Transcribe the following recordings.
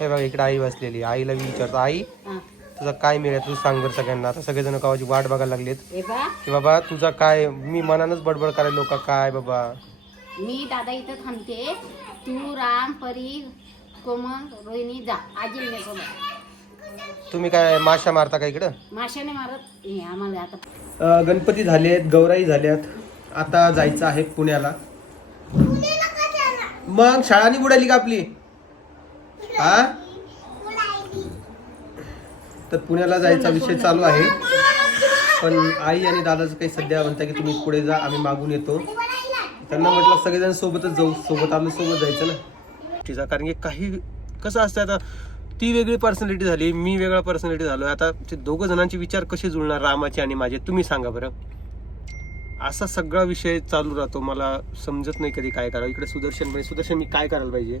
हे बघा इकडे आई बसलेली. आईला मी विचारतो आई. तुझा काय मिळेल तू सांग बरं सगळ्यांना. आता सगळेजण गावाची वाट बघायला लागलेत. की बाबा तुझा काय? मी मनानच बडबड करायला लोक काय बाबा? मी दादा इथं थांबते. तू राम परी कोमल रोहिणी जा. आजी तुम्ही काय माशा मारता का इकडं? माशाने मारत. हे आम्हाला आता गणपती झालेत गौराई झाल्यात. आता जायचं आहे पुण्याला. मग शाळानी बुडाली का आपली? हा? तर पुण्याला जायचा विषय चालू आहे. पण आई आणि दादाचं काही सध्या म्हणता की तुम्ही पुढे जा आम्ही मागून येतो. त्यांना म्हटलं सगळेजण सोबतच जाऊ सोबत आलो सोबत जायचं ना. तिचा कारण की काही कसं असतं आता ती वेगळी पर्सनॅलिटी झाली मी वेगळा पर्सनॅलिटी झालो आता ते दोघं जणांचे विचार कसे जुळणार रामाचे आणि माझे तुम्ही सांगा बरं. असा सगळा विषय चालू राहतो मला समजत नाही कधी काय करावं. इकडे सुदर्शन म्हणजे सुदर्शन मी काय करायला पाहिजे?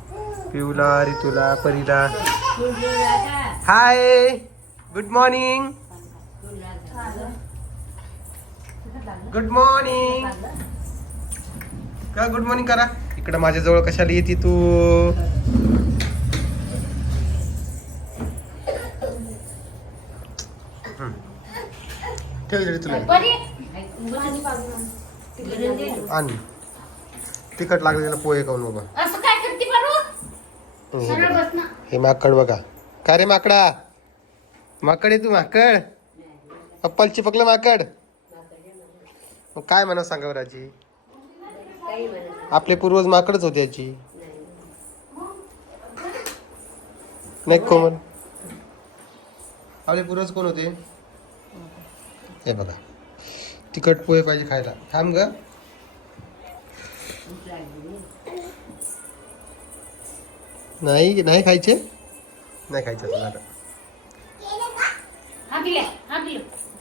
पिऊला रितूला परीला. Hi good morning good morning का गुड मॉर्निंग करा? इकडे माझ्या जवळ कशाला येते तू. ठेव तुला. आण. तिखट लागलं त्याला पोहे खाऊन बाबा असं काय करते बरं हे सरळ बघा. बस ना. हे माकड बघा. काय रे माकडा? माकड आहे तू माकड. पप्पाला चिपकलं माकड. मग काय म्हणा सांगा बरं आजी आपले पूर्वज माकडच होते आजी नाही कोमल. आपले पूर्वज कोण होते? हे बघा. तिखट पोहे पाहिजे खायला. थांब ग. नाही नाही खायचे? नाही खायचं आता. झालं. हा हा पिलो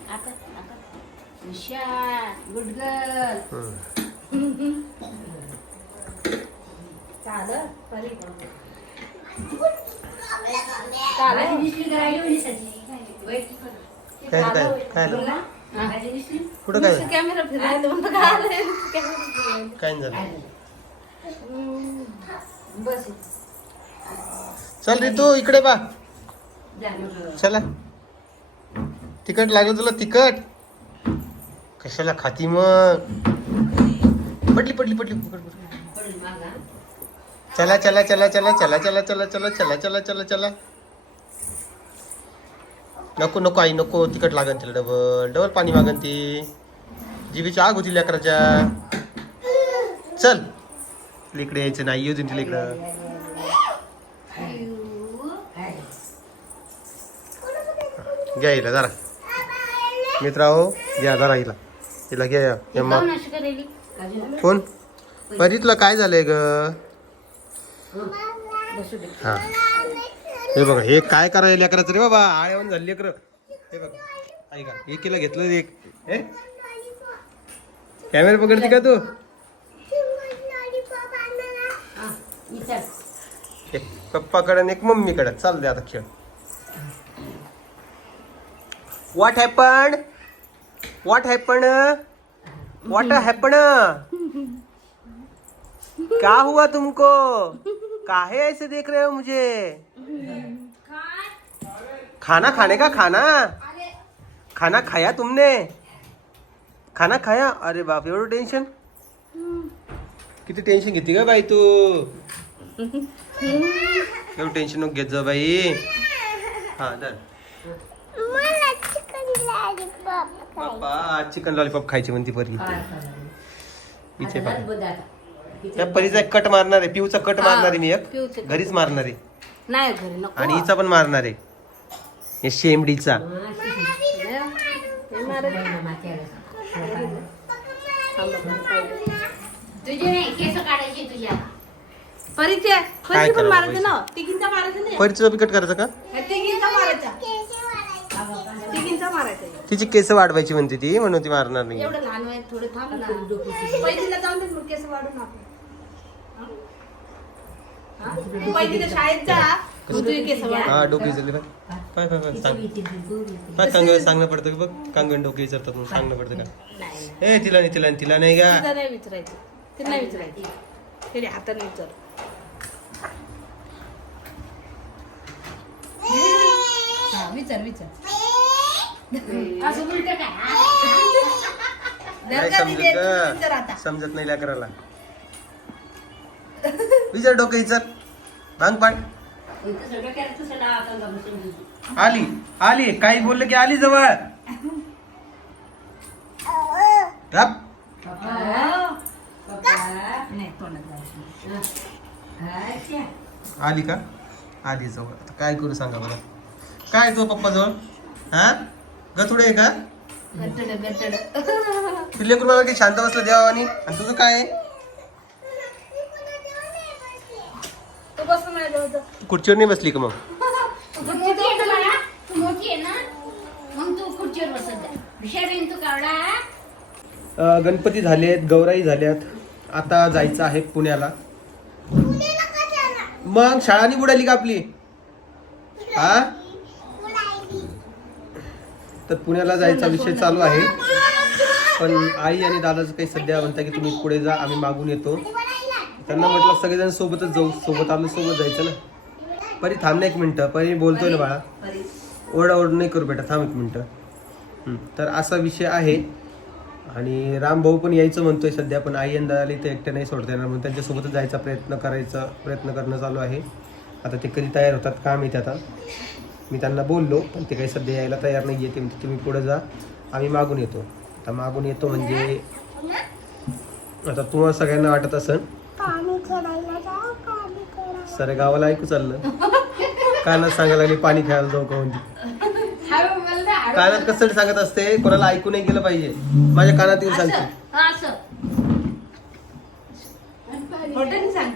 आता आता हुशार गुड गर्ल हम्म. काय काय काय? झालं? कुठं काय झालं? कॅमेरा फिरायला काय नाही झालं? बस चल रे तू इकडे बा चला तिकट लागलं तुला तिखट कशाला खाती मग पडली पडली पडली चला चला चला चला चला चला चला चला चला चला चला चला नको नको आई नको तिखट लागन तिला डबल डबल पाणी मागन ती जीबीची आग होती लेकराच्या चल इकडे यायचं नाही येऊ दे तिला इकडं घ्या हिला जरा. मित्र हो घ्या जरा हिला. हिला घ्या हे मग कोण परी तुला काय झालंय ग? हा. हे बघा हे काय करायला लेकराचं रे बाबा? आळ्यावर झाली लेकर. हे बघा. ऐका एकीला घेतलं एक. हे? कॅमेरा पकडते का तू? एक पप्पाकडे आणि एक मम्मीकडे. चालले आता खेळ. What happen what happen what happen क्या हुआ तुमको? काहे ऐसे देख रहे हो मुझे? खाना खाने का खाना? खाना खाया तुमने? खाना खाया? अरे बाप एवढं टेन्शन किती टेन्शन घेते का बाई तू? एवढं टेन्शन घेत जा बाई. हा धर. आज चिकन लॉलीपॉप खायची म्हणती परी. इथे बघा त्या परीचा एक कट मारणार आहे. पिऊचा कट मारणार आहे मी एक. पिऊचं कट. घरीच मारणार आहे. नाही घरी नको. आणि हिचा पण मारणार आहे. हे शेमडीचा परिचय काय परिचय पण मारायचं? ना. तिघींचा मारायचं नाही. परिचय बिकट करायचं का? तिघींचा मारायचा. मारायचा. तिची केस वाढवायची म्हणते ती म्हणून ती मारणार नाही. एवढं लहान वयात थोडं थांब ना. पहिलीला जाऊन दे मग केस वाढून आपण. हा? तू पहिलीला शाळेत जा. मग तुझे केस वाढ. हा डोके विचारले पाय पाय पाय पाय सांग. पाय कांग सांगणं पडतं का बघ? कांगण डोके विचारतात म्हणून सांगणं पडतं का? ए तिला नाही तिला नाही तिला नाही का? तिला नाही विचारायचं. तिला नाही विचारायचं. तिने हाताने विचार. हा विचार विचार. असं उलट काय? समजत नाही लेकराला. विचार डोकं विचार भांग पाड आली आली. काही बोललं की आली जवळ. गप. नाही तोंडात जायचं. आली का? आली जवळ. आता काय करू सांगा बरं. काय तो पप्पा जवळ? हा? गथुडे आहे का? तू लेकरू मला काही शांत बसलं देवानी आणि तुझं काय आहे? खुर्चीवर नाही बसली का मग? अ, गणपती झालेत गौराई झाल्यात. आता जायचं आहे पुण्याला. मग शाळानी बुडाली का आपली? हा? तर पुण्याला जायचा विषय चालू आहे. पण आई आणि दादाचं काही सध्या म्हणता की तुम्ही पुढे जा आम्ही मागून येतो. त्यांना म्हटलं सगळेजण सोबतच जाऊ सोबत आम्ही सोबत जायचं ना. परी थांब ना एक मिनटं. परी बोलतोय ना बाळा. ओरडा ओरड नाही करू बेटा थांब एक मिनटं. तर असा विषय आहे. आणि राम भाऊ पण यायचं म्हणतोय सध्या पण आई आणि आली तर एकटे नाही सोडता येणार म्हणून त्यांच्यासोबतच जायचा प्रयत्न करायचा प्रयत्न करणं चालू आहे. आता ते कधी तयार होतात काम माहिती आता. मी त्यांना बोललो पण ते काही सध्या यायला तयार नाही आहे ते म्हणते तुम्ही पुढे जा आम्ही मागून येतो. आता मागून येतो म्हणजे आता तुम्हाला सगळ्यांना वाटत असेल सर गावाला ऐकू चाललं. कानात सांगायला लागले पाणी खेळायला जाऊ का? म्हणजे कानात कसं सांगत असते कोणाला ऐकू नाही गेलं पाहिजे. माझ्या कानात येऊन सांगते असं हा, असं मोठ्याने सांग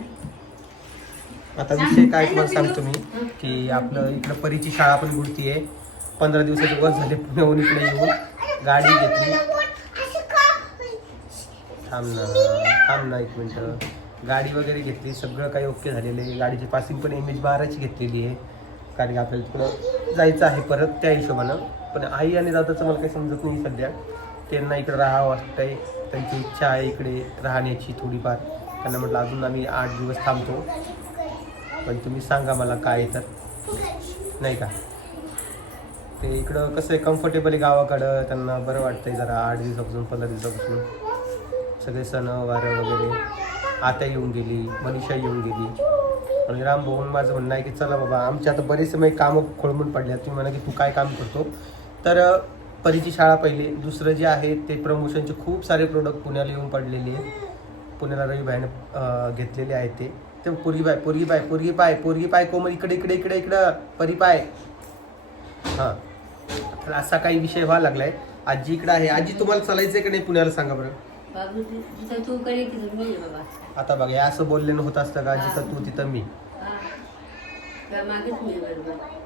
आता विषय काय तुम्हाला सांगतो मी की आपलं इकडं परीची शाळा पण बुडती आहे पंधरा दिवसाचे वर झाले पुण्याहून इकडे येऊन गाडी घेतली. थांब ना थांब ना एक मिनटं. गाडी वगैरे घेतली सगळं काही ओके झालेलं आहे. गाडीची पासिंग पण एम एच बाराची घेतलेली आहे. कारण की आपल्याला तिकडं जायचं आहे परत त्या हिशोबानं. पण आई आणि दादाचं मला काही समजत नाही सध्या. त्यांना इकडं राहावं वाटतंय. त्यांची इच्छा आहे इकडे राहण्याची थोडीफार. त्यांना म्हटलं अजून आम्ही आठ दिवस थांबतो. पण तुम्ही सांगा मला काय तर. नाही का? ते इकडं कसं आहे कम्फर्टेबल आहे गावाकडं त्यांना बरं वाटतंय जरा आठ दिवसापासून पंधरा दिवसापासून. सगळे सण वारं वगैरे. आता येऊन गेली मनीषा येऊन गेली. म्हणजे राम भाऊन माझं म्हणणं आहे की चला बाबा आमच्या आता बरेचसे म्हणजे कामं खोळंबून पडले तुम्ही म्हणा की तू काय काम करतो? तर परीची शाळा पहिली. दुसरं जे आहे ते प्रमोशनचे खूप सारे प्रोडक्ट पुण्याला येऊन पडलेले आहेत. पुण्याला रवी भाईनं घेतलेले आहेत ते. ते पोरगी पाय पोरगी पाय पोरगी पाय पोरगी पाय कोमल इकडे इकडे इकडे इकडं परी पाय हां. तर असा काही विषय व्हायला लागलाय. आजी इकडे आहे. आजी तुम्हाला चालायचं आहे का नाही पुण्याला सांगा बरं? बाबू जिथं तू करे तिथं मी आहे बाबा. आता बघा हे असं बोललेलं होत असतं का? जिथं तू तिथं मी. हा. त्या मागेच मी आहे बरोबर.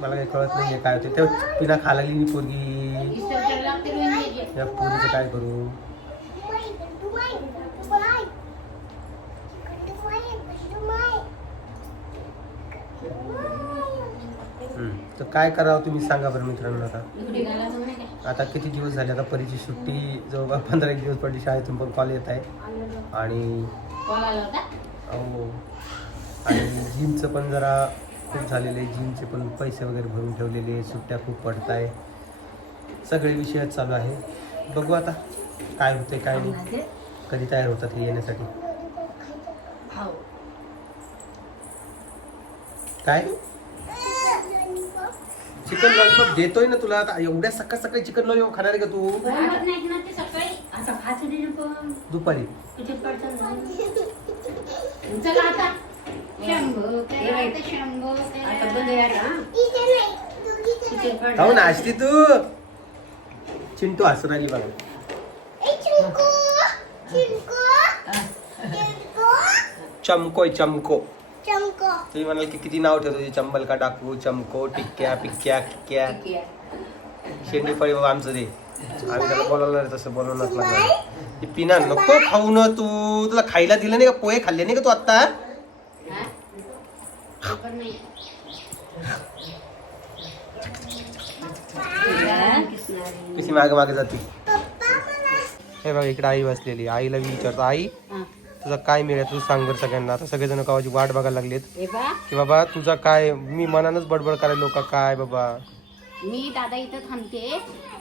मला काही कळत नाहीये काय होते तेव्हा पिना खायला लागली मी पोरगी. या पोरीचं काय करू हम्म. तर काय करावं तुम्ही सांगा बरं मित्रांनो आता. आता किती दिवस झाले? आता परीची सुट्टी जवळपास पंधरा एक दिवस पडली. शाळेतून पण कॉल येत आहे आणि आणि जिमचं पण जरा खूप झालेलं आहे. जिमचे पण पैसे वगैरे भरून ठेवलेले आहे, सुट्ट्या खूप पडत आहे सगळे विषय चालू आहे. बघू आता काय होते काय नाही. कधी तयार होतात हे येण्यासाठी. हो. काय? चिकन लॉलीपॉप देतोय ना तुला आता एवढ्या सकाळ सकाळी चिकन लॉलीपॉप खाणार आहे का तू? बनवत नाहीत ना ते सकाळी आता पण. दुपारी. किती पडतं ना? चला आता. शंभो ते शंभो तेरा. आता बंद आहे आता. हा? किती खाऊ पडतं ना असती तू. चिंटू हसून आली बघा. चमको आहे चमको. चमको. तुम्ही म्हणाल की किती नाव ठेवतो? चंबल का डाकू चमको टिक्क्या पिक्क्या किक्क्या शेंडी फळी बाबा आमचं ते आम्ही त्याला बोलावलं नाही तसं बोलवणंच लागणार ते पिना नको खाऊ ना तू. तुला खायला दिलं नाही का? पोहे खाल्ले नाही का तू आत्ता? हा? कशी मागे मागे जाते. हे बघा इकडे आई बसलेली. आईला विचारतो आई. तुझा काय मिळेल तू सांग बरं सगळ्यांना. आता सगळेजण गावाची वाट बघायला लागलेत. हे बा. की बाबा तुझा काय मी मनानच बडबड करायला लोक काय बाबा? मी दादा इथं थांबते.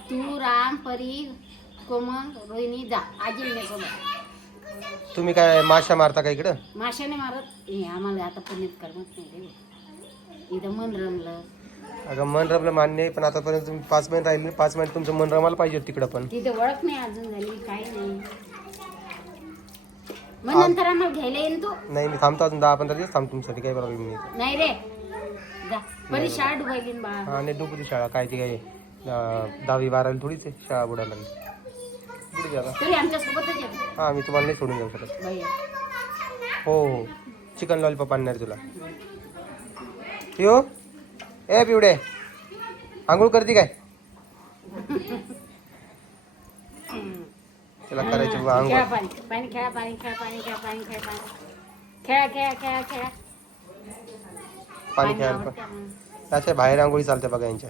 तू राम परी कोमल रोहिणी जा. आजी सोबत. तुम्ही काय माशा मारता का इकडं? माशाने मारत. हे आम्हाला आता पुण्यात करमत नाही रे. इथं मन रमलं. अगं मन रमलं मान्य आहे पण आतापर्यंत तुम्ही पाच मिनिट राहिले. पाच मिनिट तुमचं मन रमायला पाहिजे होतं तिकडं पण. तिथे ओळख नाही अजून झाली काय नाही. मग नंतर आम्हाला घ्यायला येईन तू. नाही मी थांबतो अजून दहा पंधरा दिवस थांबतो तुमच्यासाठी काय बरोबर मी नाही रे. जा. परी शाळा डुबायली ना हा नाही डुबुदी शाळा. काय ती काय अं, दहावी बारावी थोडीच आहे शाळा बुडायला लागली. बुडी झाला तरी आमच्या सोबतच येतो हा मी तुम्हाला नाही सोडून जाऊ शकत. भैया हो हो. चिकन लॉलीपॉप आणणार तुला. यो ए पिवडे. आंघोळ करते काय? तिला करायची खेळा आंघोळ पाणी पाणी खेळा पाणी खेळा पाणी खेळा पाणी खेळा पाणी खेळा खेळा खेळा खेळा. पाणी खेळायला पण आवडतं आम्हाला. त्याच्या बाहेर आंघोळी चालते बघा यांच्या.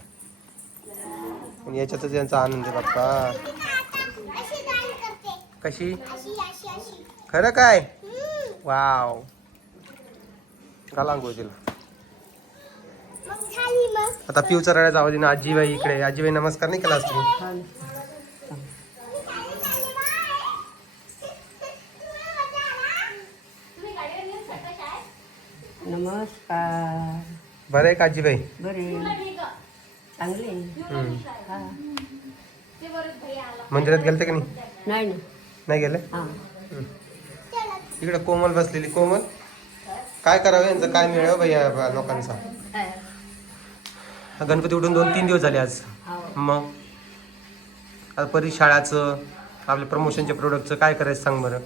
पण याच्यातच यांचा आनंद आहे बाप्पा. अशी डान्स करते कशी? अशी अशी अशी खरं काय? हम्म. वाव. घाला आंघोळ तिला. मग झाली मग. आता पिवचा रडायचा आवाज येईना आजीबाई इकडे. आजीबाई नमस्कार नाही केला आज तुम्ही? नमस्कार. बरं आहे का आजीबाई? बरे चांगले. हा. मंदिरात गेलते का नाही? नाही ना नाही गेले? हा. इकडे कोमल बसलेली. कोमल काय करावं यांचं? काय मिळावं बाई या बा- लोकांचा? हा. गणपती उठून दोन तीन दिवस झाले आज. मग? आता परी शाळाचं आपल्या प्रमोशनच्या प्रोडक्टचं काय करायचं सांग बरं?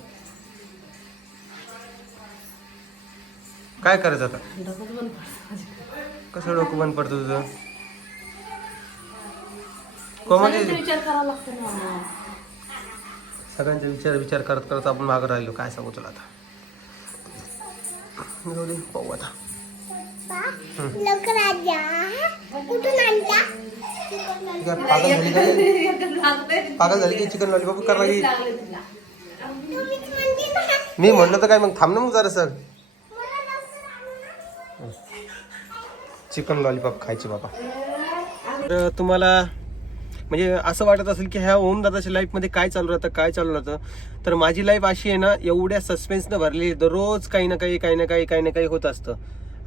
काय करायचं आता? कसं डोकं बंद पडतं तुझं? कोमल विचार करावा लागतो ना. सगळ्यांचा विचार विचार करत करत आपण मागं राहिलो. काय सांगू तुला आता? जाऊ दे, पाहू आता. पागल झाली काय पागल झाली की चिकन लॉलीपॉप करायला ना. मी म्हणलं तर काय मग थांब ना मग जरा सर चिकन लॉलीपॉप खायचे बाबा. तर तुम्हाला म्हणजे असं वाटत असेल की ह्या ओम दादाच्या लाईफमध्ये काय चालू राहतं काय चालू राहतं? तर माझी लाईफ अशी आहे ना एवढ्या सस्पेन्सनं भरली दररोज काही ना काही काही ना काही काही ना काही होत असतं.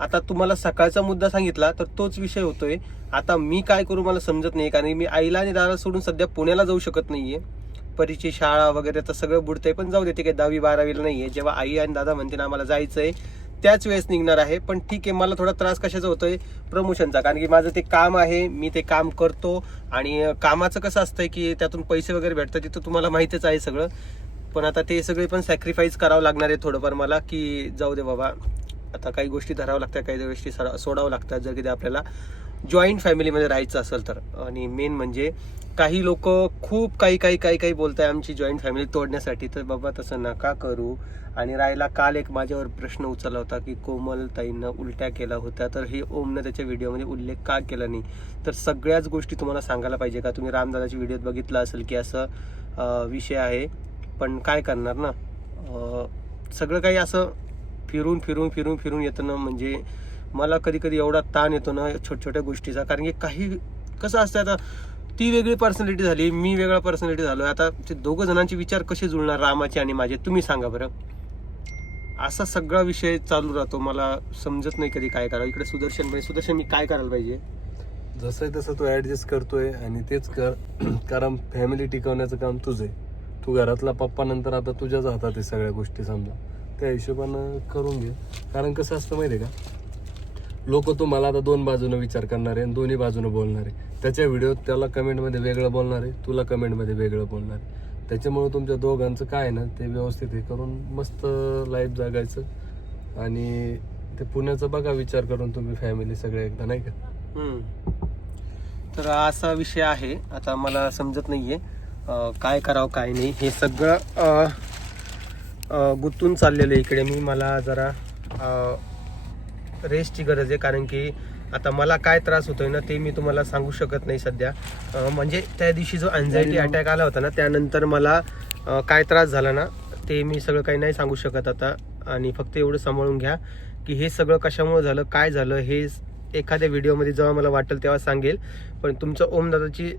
आता तुम्हाला सकाळचा मुद्दा सांगितला तर तोच विषय होतोय. आता मी काय करू मला समजत नाही कारण मी आईला आणि दादा सोडून सध्या पुण्याला जाऊ शकत नाहीये. परीची शाळा वगैरे तर सगळं बुडतंय पण जाऊ देते काही दहावी बारावीला नाहीये. जेव्हा आई आणि दादा म्हणते ना आम्हाला जायचंय त्याच वेळेस निघणार आहे. पण ठीक आहे मला थोडा त्रास कशाचा होतोय? प्रमोशनचा कारण की माझं ते काम आहे मी ते काम करतो. आणि कामाचं कसं असतंय की त्यातून पैसे वगैरे भेटतात तिथं तुम्हाला माहितीच आहे सगळं. पण आता ते सगळे पण सॅक्रिफाईस करावं लागणार आहे थोडंफार मला की जाऊ दे बाबा. आता काही गोष्टी धरावं लागतात काही गोष्टी सोडावं लागतात जर कधी आपल्याला. जॉईंट फॅमिलीमध्ये राहायचं असेल तर. आणि मेन म्हणजे काही लोक खूप काही काही काही काही बोलताय आमची जॉईंट फॅमिली तोडण्यासाठी. तर बाबा तसं नका करू. आणि राहिला काल एक माझ्यावर प्रश्न उचलला होता की कोमल ताईंना उलट्या केला होत्या. तर हे ओमनं त्याच्या व्हिडिओमध्ये उल्लेख का केला नाही? तर सगळ्याच गोष्टी तुम्हाला सांगायला पाहिजे का? तुम्ही रामदादाच्या व्हिडिओत बघितला असेल की असं विषय आहे. पण काय करणार ना? सगळं काही असं फिरून फिरून फिरून फिरून येतं ना. म्हणजे मला कधी कधी एवढा ताण येतो ना छोट्या छोट्या गोष्टीचा. कारण की काही कसं असतं आता ती वेगळी पर्सनॅलिटी झाली मी वेगळा पर्सनॅलिटी झालो आता ते दोघं जणांचे विचार कसे जुळणार रामाचे आणि माझे तुम्ही सांगा बरं. असा सगळा विषय चालू राहतो. मला समजत नाही कधी काय करावं. इकडे सुदर्शन पण सुदर्शन मी काय करायला पाहिजे? जसं तसं तू ऍडजस्ट करतोय आणि तेच कर कारण फॅमिली टिकवण्याचं काम तुझं आहे. तू घरातला पप्पा नंतर आता तुझ्याच हातात आहे सगळ्या गोष्टी समजा. त्या हिशोबानं करून घे. कारण कसं असतं माहिती आहे का? लोक तुम्हाला आता दोन बाजूनं विचार करणार आहे आणि दोन्ही बाजूनं बोलणार. आहे त्याच्या व्हिडिओत त्याला कमेंटमध्ये वेगळं बोलणार आहे तुला कमेंटमध्ये वेगळं बोलणार. आहे त्याच्यामुळे तुमच्या दोघांचं काय आहे ना ते व्यवस्थित हे करून मस्त लाईफ जगायचं आणि ते पुण्याचा बघा विचार करून तुम्ही फॅमिली सगळे एकदा नाही का? तर असा विषय आहे. आता मला समजत नाहीये आहे काय करावं काय नाही. हे सगळं अं, गुंतून चाललेलं आहे इकडे मी. मला जरा रेस्टची गरज आहे कारण की आता मला काय त्रास होतोय ना ते मी तुम्हाला सांगू शकत नाही सध्या. म्हणजे त्या दिवशी जो अँझायटी अटॅक आला होता ना त्यानंतर मला काय त्रास झाला ना ते मी सगळं काही नाही सांगू शकत आता. आणि फक्त एवढं सांभाळून घ्या की हे सगळं कशामुळे झालं काय झालं हे एखाद्या व्हिडिओमध्ये जेव्हा मला वाटेल तेव्हा सांगेल. पण तुमचं ओमदादाची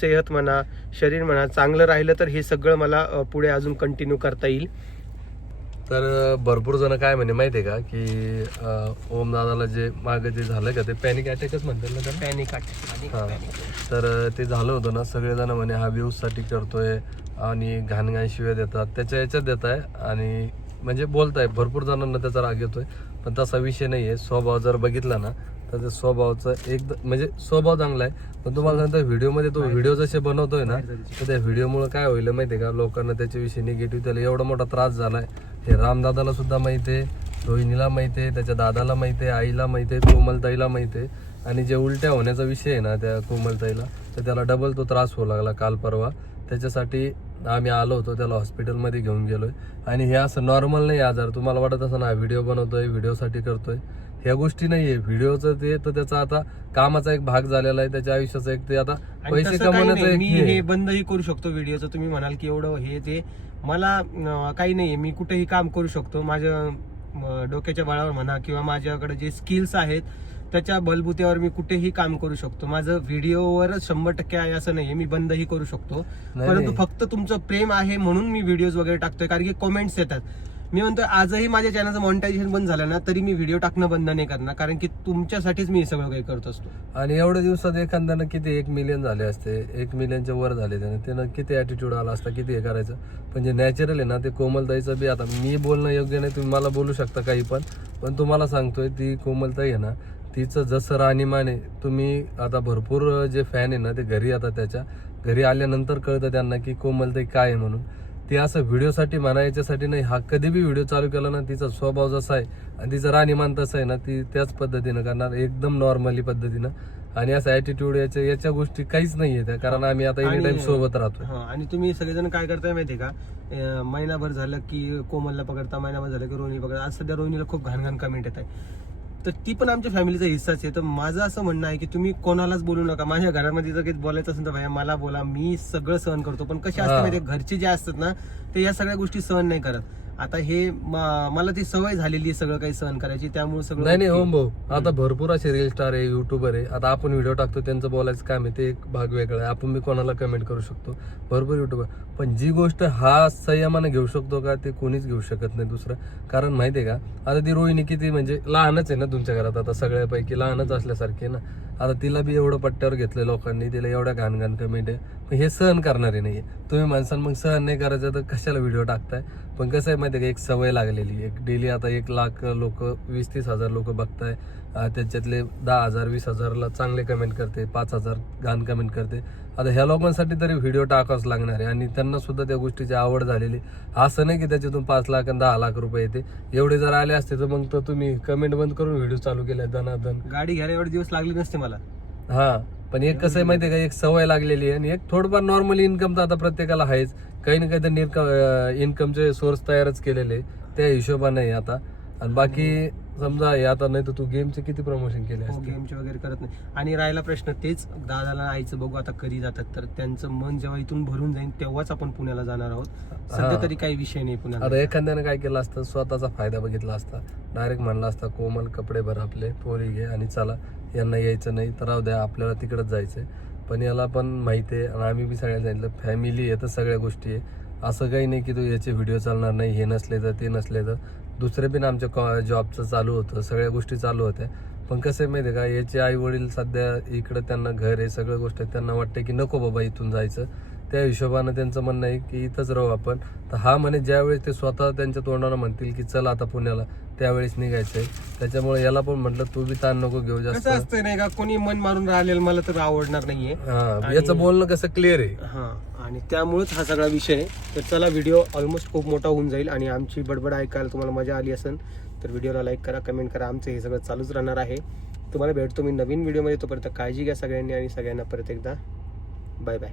सेहत म्हणा शरीर म्हणा चांगलं राहिलं तर हे सगळं मला पुढे अजून कंटिन्यू करता येईल. तर भरपूर जण काय म्हणे माहितीये का की अं, ओम दादाला जे मागे जे झालं का ते पॅनिक अटॅकच म्हणतात ना त्याला? पॅनिक अटॅक हा. तर ते झालं होतं ना सगळेजण म्हणे हा व्ह्यूजसाठी करतोय आणि घाण घाण शिव्या देतात. त्याच्या याच्यात देत आहे आणि म्हणजे बोलताय भरपूर जणांना त्याचा राग येतोय पण तसा विषय नाहीये. स्वभाव जर बघितला ना तर ते स्वभावाचं एक म्हणजे स्वभाव चांगला आहे पण तुम्हाला सांगतो व्हिडिओमध्ये तो व्हिडिओ जसे बनवतोय ना तर त्या व्हिडिओमुळे काय होईल माहितीये का? लोकांना त्याच्याविषयी निगेटिव्ह त्याला एवढा मोठा त्रास झालाय. हे रामदादाला सुद्धा माहिती आहे रोहिणीला माहिती आहे त्याच्या दादाला माहिती आहे आईला माहिती आहे कोमलताईला माहिती आहे आणि जे उलट्या होण्याचा विषय आहे ना त्या कोमलताईला तर त्याला डबल तो त्रास होऊ लागला काल परवा. त्याच्यासाठी आम्ही आलो होतो त्याला हॉस्पिटलमध्ये घेऊन गेलोय. आणि हे असं नॉर्मल नाही आजार. तुम्हाला वाटत असं ना व्हिडिओ बनवतोय व्हिडिओसाठी करतोय. ह्या गोष्टी नाहीये. व्हिडिओचं ते तर त्याचा आता कामाचा एक भाग झालेला आहे त्याच्या आयुष्याचा एक ते आता आणि पैसे तसं काही कमवण्याचा नाही. एक मी हे. हे बंदही करू शकतो व्हिडिओचं. तुम्ही म्हणाल की एवढं हे ते. मला अं, काही नाही मी कुठेही काम करू शकतो. माझ्या अं, डोक्याच्या बळावर म्हणा किंवा माझ्याकडे जे स्किल्स आहेत त्याच्या बलबुत्यावर मी कुठेही काम करू शकतो. माझं व्हिडिओवरच शंभर टक्के आहे असं नाही मी बंदही करू शकतो. नाही, परंतु नाही. फक्त तुमचं प्रेम आहे म्हणून मी व्हिडिओज वगैरे टाकतोय. कारण की कमेंट्स येतात. मी म्हणतोय आजही माझ्या चॅनलचं मॉनिटायझेशन बंद झालं ना तरी मी व्हिडिओ टाकणं बंद नाही करणार. कारण की तुमच्यासाठीच मी हे सगळं काही करत असतो. आणि एवढ्या दिवसात एखाद्यानं किती एक मिलियन झाले असते एक मिलियनच्या वर झाले त्याने त्यानं किती ॲटिट्यूड आला असता किती हे करायचं. पण जे नॅचरल आहे ना ते कोमलताईचं बी आता मी बोलणं योग्य नाही तुम्ही मला बोलू शकता काही पण. पण तुम्हाला सांगतोय ती कोमलताई आहे ना तिचं जसं राहणीमान आहे तुम्ही आता भरपूर जे फॅन आहे ना ते घरी आता त्याच्या घरी आल्यानंतर कळतं त्यांना की कोमलताई काय आहे म्हणून. ती असं व्हिडिओसाठी म्हणा याच्यासाठी नाही. हा कधी बी व्हिडिओ चालू केला ना तिचा स्वभाव जसा आहे आणि तिचं राहणीमान तसं आहे ना ती त्याच पद्धतीनं करणार एकदम नॉर्मली पद्धतीनं. आणि असं ऍटिट्यूड याच्या याच्या गोष्टी काहीच नाहीये त्या कारण आम्ही आता एनी टाइम सोबत राहतो हा आणि तुम्ही सगळेजण काय करताय माहितीये का? अं, महिनाभर झालं की कोमलला पकडता महिनाभर झालं की रोहिणी पकडता. आज सध्या रोहिणीला खूप घाण घाण कमेंट येत आहे. तर ती पण आमच्या फॅमिलीचा हिस्साच आहे. तर माझं असं म्हणणं आहे की तुम्ही कोणालाच बोलू नका. माझ्या घरामध्ये जर काही बोलायचं असेल तर भैया मला बोला. मी सगळं सहन करतो. पण कसे असते घरचे जे असतात ना ते या सगळ्या गोष्टी सहन नाही करत. आता हे म- मला ती सवय झालेली आहे सगळं काही सहन करायची त्यामुळे सगळं नाही नाही ओके. ओम भाऊ आता भरपूर असे रील स्टार आहे युट्यूबर आहे. आता आपण व्हिडिओ टाकतो त्यांचं बोलायचं काम आहे ते एक भाग वेगळा आहे. आपण बी कोणाला कमेंट करू शकतो. भरपूर युट्यूबर पण जी गोष्ट हा संयमाने घेऊ शकतो का ते कोणीच घेऊ शकत नाही दुसरं. कारण माहितीये का आता ती रोहिणी किती म्हणजे लहानच आहे ना तुमच्या घरात आता सगळ्यापैकी लहानच असल्यासारखी आहे ना. आता तिला बी एवढं पट्ट्यावर घेतलं लोकांनी तिला एवढ्या घाण घाण कमेंट आहे हे सहन करणारे नाहीये. तुम्ही माणसांना मग सहन नाही करायचं तर कशाला व्हिडिओ टाकताय? पण कसं आहे माहितीये का एक सवय लागलेली. एक डेली आता एक लाख लोक वीस तीस हजार लोक बघताय. त्याच्यातले दहा हजार वीस हजारला चांगले कमेंट करते पाच हजार घाण कमेंट करते. आता ह्या लोकांसाठी तरी व्हिडिओ टाकावाच लागणार आहे. आणि त्यांना सुद्धा त्या गोष्टीची आवड झालेली. असं नाही की त्याच्यातून पाच लाख आणि दहा लाख रुपये येते. एवढे जर आले असते तर मग तर तुम्ही कमेंट बंद करून व्हिडिओ चालू केला धनाधन. गाडी घ्यायला एवढे दिवस लागले नसते मला. हा पण एक कसं आहे माहितीये का? एक सवय लागलेली आहे आणि एक थोडंफार नॉर्मल इन्कम तर आता प्रत्येकाला आहेच. काही ना काही तर इन्कमचे सोर्स तयारच केलेले आहे. त्या हिशोबाने आता. आणि बाकी समजा हे आता नाही तर तू गेमचे किती प्रमोशन केले हो असते गेमचे वगैरे करत नाही. आणि राहिला प्रश्न तेच दादाला आईचं बघू आता कधी जातात तर त्यांचं मन जेव्हा इथून भरून जाईल तेव्हाच आपण पुण्याला जाणार आहोत. सध्या हा. तरी काही विषय नाही पुण्याला. आता एखाद्याने काय केलं असतं स्वतःचा फायदा बघितला असता. डायरेक्ट म्हणला असता कोमल कपडे भर आपले पोरी घे आणि चला. यांना यायचं नाही तर राहू द्या आपल्याला तिकडच जायचंय. पण याला पण माहिती आहे आणि आम्ही बी सगळ्यांना सांगितलं फॅमिली आहे तर सगळ्या गोष्टी आहे. असं काही नाही की तू याचे व्हिडिओ चालणार नाही हे नसले तर ते नसले तर. दुसरे पण आमच्या जॉबचं चालू होतं सगळ्या गोष्टी चालू होत्या. पण कसं आहे माहिती आहे का याचे आई वडील सध्या इकडं त्यांना घर आहे सगळ्या गोष्टी त्यांना वाटतं की नको बाबा इथून जायचं. त्या हिशोबानं त्यांचं म्हणणं आहे की इथंच राहू आपण. तर हा म्हणे ज्यावेळेस ते स्वतः त्यांच्या तोंडानं म्हणतील की चल आता पुण्याला त्यावेळेस निघायचंय. त्याच्यामुळे याला पण म्हटलं तू बी ताण नको घेऊ जास्त. कसं नाही का कोणी मन मारून राहिलेलं मला तर आवडणार नाहीये. हा याचं बोलणं कसं क्लिअर आहे? हा आणि त्यामुळेच हा सगळा विषय आहे. तर चला व्हिडिओ ऑलमोस्ट खूप मोठा होऊन जाईल आणि आमची बडबड ऐकायला तुम्हाला मजा आली असेल तर व्हिडिओला लाईक करा कमेंट करा. आमचं हे सगळं चालूच राहणार आहे. तुम्हाला भेटतो मी नवीन व्हिडिओमध्ये तोपर्यंत काळजी घ्या सगळ्यांनी आणि सगळ्यांना परत एकदा. Bye bye